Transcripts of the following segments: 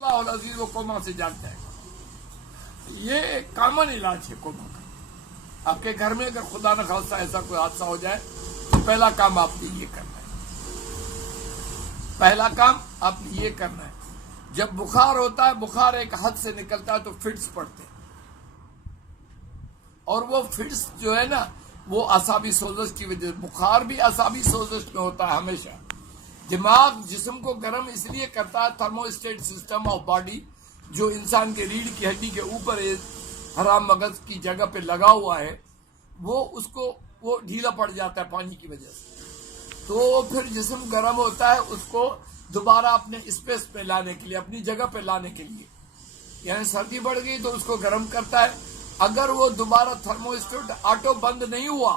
اور عزیز وہ کوما سے جاگ جائے گا۔ یہ کامن علاج ہے کوما کا۔ آپ کے گھر میں اگر خدا نہ خواستہ ایسا کوئی حادثہ ہو جائے تو پہلا کام آپ نے یہ کرنا ہے، پہلا کام آپ نے یہ کرنا ہے۔ جب بخار ہوتا ہے، بخار ایک حد سے نکلتا ہے تو فٹس پڑتے ہیں، اور وہ فٹس جو ہے نا وہ اعصابی سوزش کی وجہ سے، بخار بھی اعصابی سوزش میں ہوتا ہے ہمیشہ۔ دماغ جسم کو گرم اس لیے کرتا ہے، تھرموسٹیٹ سسٹم آف باڈی جو انسان کے ریڑھ کی ہڈی کے اوپر حرام مغز کی جگہ پہ لگا ہوا ہے، وہ ڈھیلا پڑ جاتا ہے پانی کی وجہ سے، تو پھر جسم گرم ہوتا ہے اس کو دوبارہ اپنے اسپیس پہ لانے کے لیے، اپنی جگہ پہ لانے کے لیے، یعنی سردی بڑھ گئی تو اس کو گرم کرتا ہے۔ اگر وہ دوبارہ تھرموسٹیٹ آٹو بند نہیں ہوا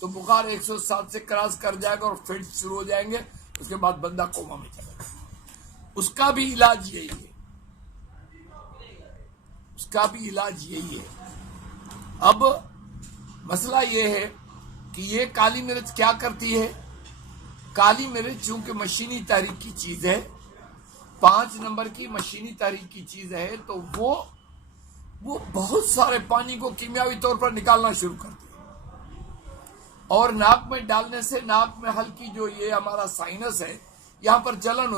تو بخار 107 سے کراس کر جائے گا اور فٹ شروع ہو جائیں گے، اس کے بعد بندہ کوما میں چلا جائے گا۔ اس کا بھی علاج یہی ہے، اس کا بھی علاج یہی ہے۔ اب مسئلہ یہ ہے کہ یہ کالی مرچ کیا کرتی ہے؟ کالی مرچ چونکہ مشینی تحریک کی چیز ہے، 5 نمبر کی مشینی تحریک کی چیز ہے، تو وہ بہت سارے پانی کو کیمیاوی طور پر نکالنا شروع کرتی ہے، اور ناک میں ڈالنے سے ناک میں ہلکی جو یہ ہمارا سائنس ہے یہاں پر جلن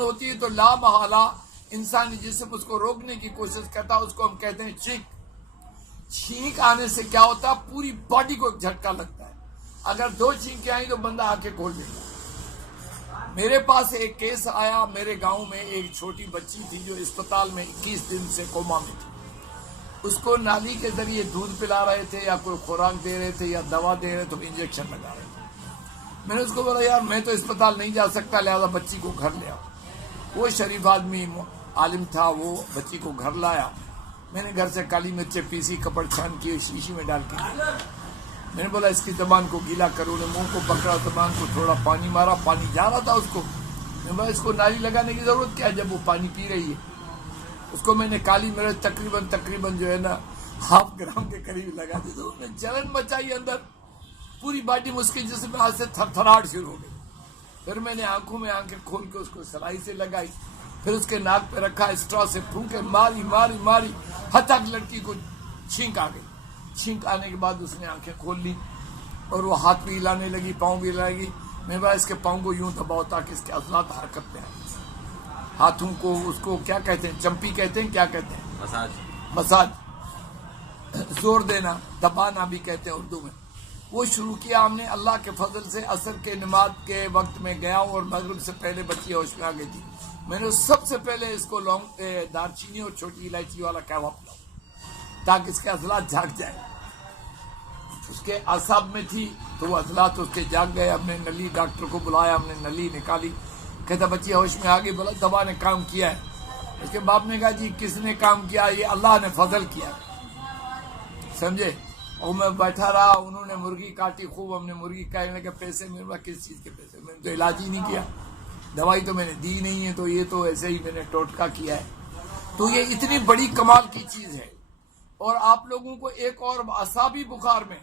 ہوتی ہے تو لا محالہ انسانی جسم اس کو روکنے کی کوشش کرتا ہے، اس کو ہم کہتے ہیں چھینک آنے سے کیا ہوتا ہے، پوری باڈی کو ایک جھٹکا لگتا ہے۔ اگر 2 چھینکیں آئیں تو بندہ آنکھیں کھول دیتا ہے۔ میرے پاس ایک کیس آیا، میرے گاؤں میں ایک چھوٹی بچی تھی جو اسپتال میں 21 دن سے کوما میں تھی۔ اس کو نالی کے ذریعے دودھ پلا رہے تھے یا کوئی خوراک دے رہے تھے یا دوا دے رہے تھے، انجیکشن لگا رہے تھے۔ میں نے اس کو بولا یار میں تو اسپتال نہیں جا سکتا، لہذا بچی کو گھر لے آؤ۔ وہ شریف آدمی عالم تھا، وہ بچی کو گھر لایا۔ میں نے گھر سے کالی مرچیں پیسی، کپڑ چھان کی شیشی میں ڈال کے دیا۔ میں نے بولا اس کی زبان کو گیلا کرو، نے منہ کو پکڑا، زبان کو تھوڑا پانی مارا، پانی جا رہا تھا اس کو۔ میں نے بولا اس کو نالی لگانے کی ضرورت کیا ہے جب وہ پانی پی رہی ہے؟ اس کو میں نے کالی مرچ تقریباً جو ہے نا 1/2 گرام کے قریب لگا دی، تو انہوں نے جلن مچائی اندر، پوری باڈی میں اس کے جسم میں سے تھرتھراہٹ شروع ہو گئی۔ پھر میں نے آنکھوں میں آنکھیں کھول کے اس کو سلائی سے لگائی، پھر اس کے ناک پہ رکھا، اسٹرا سے پھونکے ماری حتیٰ کہ لڑکی کو چھینک آ گئی۔ چھینک آنے کے بعد اس نے آنکھیں کھول لی اور وہ ہاتھ بھی ہلانے لگی، پاؤں بھی ہلائے گی۔ میں بولا اس کے پاؤں کو یوں دباؤ تاکہ اس کے عضلات حرکت میں آئیں، ہاتھوں کو اس کو کیا کہتے ہیں، چمپی کہتے ہیں، کیا کہتے ہیں، مساج، زور دینا، دبانا بھی کہتے ہیں اردو میں۔ وہ شروع کیا ہم نے، اللہ کے فضل سے عصر کے نماز کے وقت میں گیا اور مغرب سے پہلے بچی ہوش میں آ گئی تھی۔ میں نے سب سے پہلے اس کو لونگ دار چینی اور چھوٹی الائچی والا قہوہ پلاؤ تاکہ اس کے عضلات جھاگ جائے۔ اس کے اعصاب میں تھی تو وہ عضلات اس کے جاگ گئے۔ ہم نے نلی ڈاکٹر کو بلایا، ہم نے نلی نکالی، کہتا بچی ہوش میں آ گئی۔ بولا دوا نے کام کیا ہے؟ اس کے باپ نے کہا جی کس نے کام کیا؟ یہ اللہ نے فضل کیا، سمجھے؟ اور میں بیٹھا رہا، انہوں نے مرغی کاٹی خوب، ہم نے مرغی کھائی۔ میں کہا پیسے میرے پاس کس چیز کے پیسے؟ میں نے تو علاج ہی نہیں کیا، دوائی تو میں نے دی نہیں ہے، تو یہ تو ایسے ہی میں نے ٹوٹکا کیا ہے۔ تو یہ اتنی بڑی کمال کی چیز ہے۔ اور آپ لوگوں کو ایک اور، اعصابی بخار میں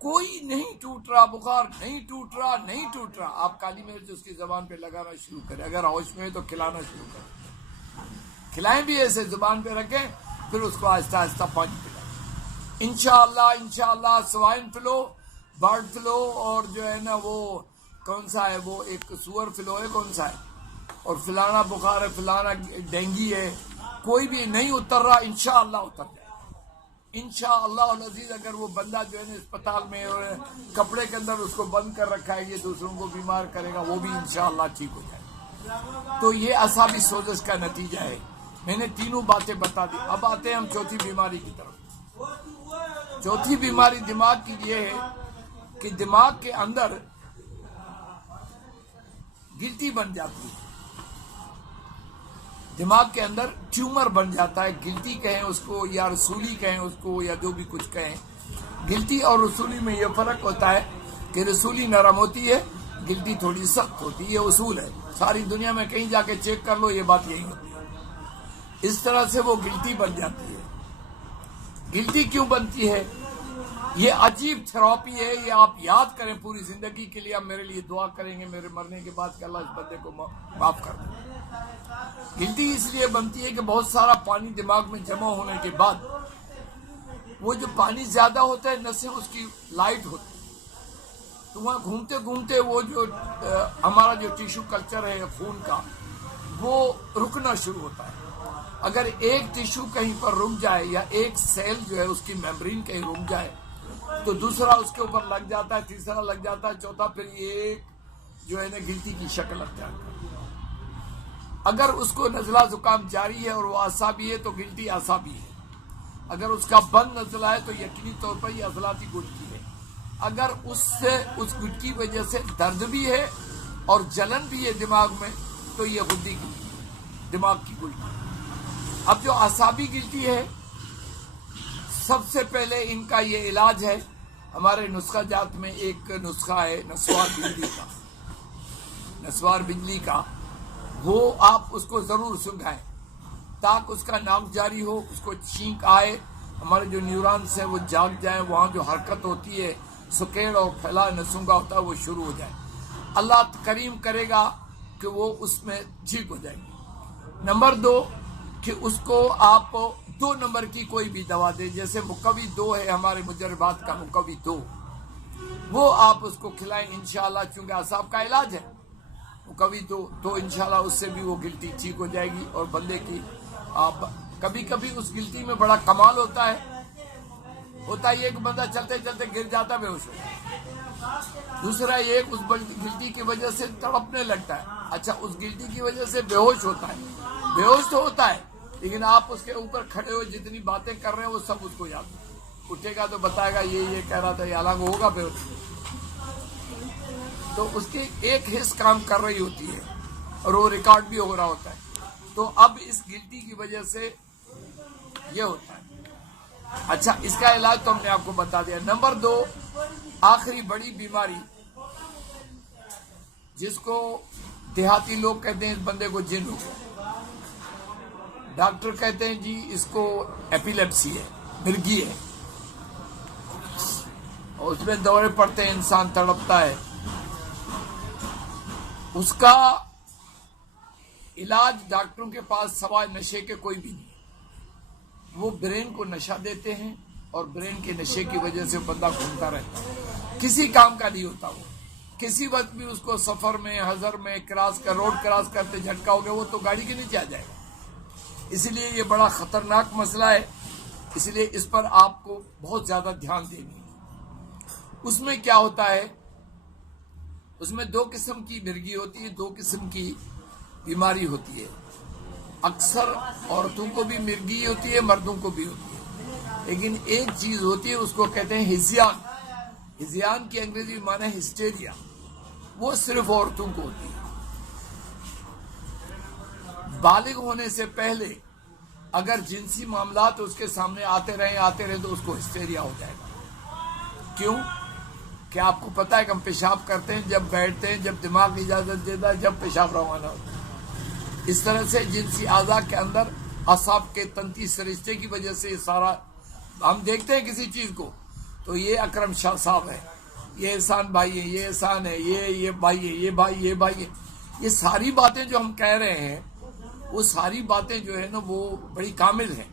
کوئی نہیں ٹوٹ رہا، بخار نہیں ٹوٹ رہا، آپ کالی مرچ اس کی زبان پہ لگانا شروع کریں، اگر ہوش میں ہے تو کھلانا شروع کریں، کھلائیں بھی ایسے زبان پہ رکھیں، پھر اس کو آہستہ آہستہ پانی پلائیں۔ انشاءاللہ سوائن فلو، برڈ فلو، اور جو ہے نا وہ کون سا ہے، وہ ایک سور فلو ہے، کون سا ہے، اور فلانا بخار ہے، فلانا ڈینگی ہے، کوئی بھی نہیں اتر رہا، انشاءاللہ اتر جائے، انشاءاللہ العزیز۔ اگر وہ بندہ جو ہے نا اسپتال میں اور کپڑے کے اندر اس کو بند کر رکھا ہے، یہ دوسروں کو بیمار کرے گا، وہ بھی انشاءاللہ ٹھیک ہو جائے گا۔ تو یہ اعصابی سوزش کا نتیجہ ہے۔ میں نے تینوں باتیں بتا دی۔ اب آتے ہیں ہم چوتھی بیماری کی طرف۔ چوتھی بیماری دماغ کی یہ ہے کہ دماغ کے اندر گلٹی بن جاتی ہے، دماغ کے اندر ٹیومر بن جاتا ہے، گلٹی کہیں اس کو یا رسولی کہیں اس کو یا جو بھی کچھ کہیں۔ گلٹی اور رسولی میں یہ فرق ہوتا ہے کہ رسولی نرم ہوتی ہے، گلٹی تھوڑی سخت ہوتی ہے، یہ اصول ہے، ساری دنیا میں کہیں جا کے چیک کر لو، یہ بات یہی ہوتی ہے۔ اس طرح سے وہ گلٹی بن جاتی ہے۔ گلٹی کیوں بنتی ہے؟ یہ عجیب تھراپی ہے. یہ آپ یاد کریں پوری زندگی کے لیے. آپ میرے لیے دعا کریں گے میرے مرنے کے بعد کہ اللہ اس بندے کو معاف کر دے. گلٹی اس لیے بنتی ہے کہ بہت سارا پانی دماغ میں جمع ہونے کے بعد وہ جو پانی زیادہ ہوتا ہے نسیں اس کی لائٹ ہوتی ہے تو وہاں گھومتے گھومتے وہ جو ہمارا جو ٹیشو کلچر ہے خون کا وہ رکنا شروع ہوتا ہے. اگر ایک ٹیشو کہیں پر رک جائے یا ایک سیل جو ہے اس کی میمبرین کہیں رک جائے تو دوسرا اس کے اوپر لگ جاتا ہے, تیسرا لگ جاتا ہے, چوتھا, پھر ایک جو ہے نا گلٹی کی شکل لگ جاتا ہے. اگر اس کو نزلہ زکام جاری ہے اور وہ اعصابی ہے تو گلٹی اعصابی ہے. اگر اس کا بند نزلہ ہے تو یقینی طور پر یہ عضلاتی گلٹی ہے. اگر اس گلٹی کی وجہ سے درد بھی ہے اور جلن بھی ہے دماغ میں تو یہ خودی گلٹی ہے, دماغ کی گلٹی. اب جو اعصابی گلٹی ہے سب سے پہلے ان کا یہ علاج ہے. ہمارے نسخہ جات میں ایک نسخہ ہے نسوار بجلی کا. وہ آپ اس کو ضرور سنگھائیں تاکہ اس کا نام جاری ہو, اس کو چھینک آئے, ہمارے جو نیورونز ہیں وہ جاگ جائیں, وہاں جو حرکت ہوتی ہے سکیڑ اور پھیلا نسوں کا ہوتا ہے وہ شروع ہو جائے. اللہ کریم کرے گا کہ وہ اس میں ٹھیک ہو جائے گی. نمبر 2 کہ اس کو آپ 2 نمبر کی کوئی بھی دوا دیں, جیسے مقوی 2 ہے ہمارے مجربات کا مقوی 2, وہ آپ اس کو کھلائیں انشاءاللہ. چونکہ اعصاب کا علاج ہے مقوی 2 تو انشاءاللہ اس سے بھی وہ گلٹی ٹھیک ہو جائے گی. اور بندے کی کبھی کبھی اس گلٹی میں بڑا کمال ہوتا ہے یہ کہ بندہ چلتے چلتے گر جاتا بے ہوش ہوتا ہے. دوسرا یہ اس گلٹی کی وجہ سے تڑپنے لگتا ہے. اچھا اس گلٹی کی وجہ سے بے ہوش ہوتا ہے. بے ہوش تو ہوتا ہے لیکن آپ اس کے اوپر کھڑے ہوئے جتنی باتیں کر رہے ہیں وہ سب اس کو یاد ہے. اٹھے گا تو بتائے گا یہ کہہ رہا تھا, یہ الگ ہوگا بے ہوش. تو اس کی ایک حص کام کر رہی ہوتی ہے اور وہ ریکارڈ بھی ہو رہا ہوتا ہے. تو اب اس گلٹی کی وجہ سے یہ ہوتا ہے. اچھا اس کا علاج تو ہم نے آپ کو بتا دیا. نمبر 2 آخری بڑی بیماری جس کو دیہاتی لوگ کہتے ہیں اس بندے کو جن ہو گیا. ڈاکٹر کہتے ہیں جی اس کو ایپیلیپسی ہے, مرگی ہے, اور اس میں دورے پڑتے ہیں, انسان تڑپتا ہے. اس کا علاج ڈاکٹروں کے پاس سوائے نشے کے کوئی بھی نہیں. وہ برین کو نشہ دیتے ہیں اور برین کے نشے کی وجہ سے بندہ گھومتا رہتا ہے, کسی کام کا نہیں ہوتا. وہ کسی وقت بھی اس کو سفر میں, حضر میں, روڈ کراس کرتے جھٹکا ہو گیا وہ تو گاڑی کے نیچے آ جائے گا. اس لیے یہ بڑا خطرناک مسئلہ ہے. اس لیے اس پر آپ کو بہت زیادہ دھیان دینی ہے. اس میں کیا ہوتا ہے, اس میں 2 قسم کی مرگی ہوتی ہے, 2 قسم کی بیماری ہوتی ہے. اکثر عورتوں کو بھی مرگی ہوتی ہے, مردوں کو بھی ہوتی ہے. لیکن ایک چیز ہوتی ہے اس کو کہتے ہیں ہزیان. ہزیان کی انگریزی معنی ہے ہسٹیریا. وہ صرف عورتوں کو ہوتی ہے. بالغ ہونے سے پہلے اگر جنسی معاملات اس کے سامنے آتے رہے تو اس کو ہسٹیریا ہو جائے گا. کیوں کہ آپ کو پتا ہے کہ ہم پیشاب کرتے ہیں جب بیٹھتے ہیں, جب دماغ اجازت دیتا ہے, جب پیشاب روانہ ہوتا ہے. اس طرح سے جنسی اعضاء کے اندر اعصاب کے تنتی سرشتے کی وجہ سے یہ سارا ہم دیکھتے ہیں کسی چیز کو تو یہ اکرم شاہ صاحب ہے, یہ احسان بھائی ہے, یہ احسان ہے, یہ بھائی ہے, یہ بھائی ہے. یہ ساری باتیں جو ہم کہہ رہے ہیں وہ ساری باتیں جو ہے نا وہ بڑی کامل ہیں.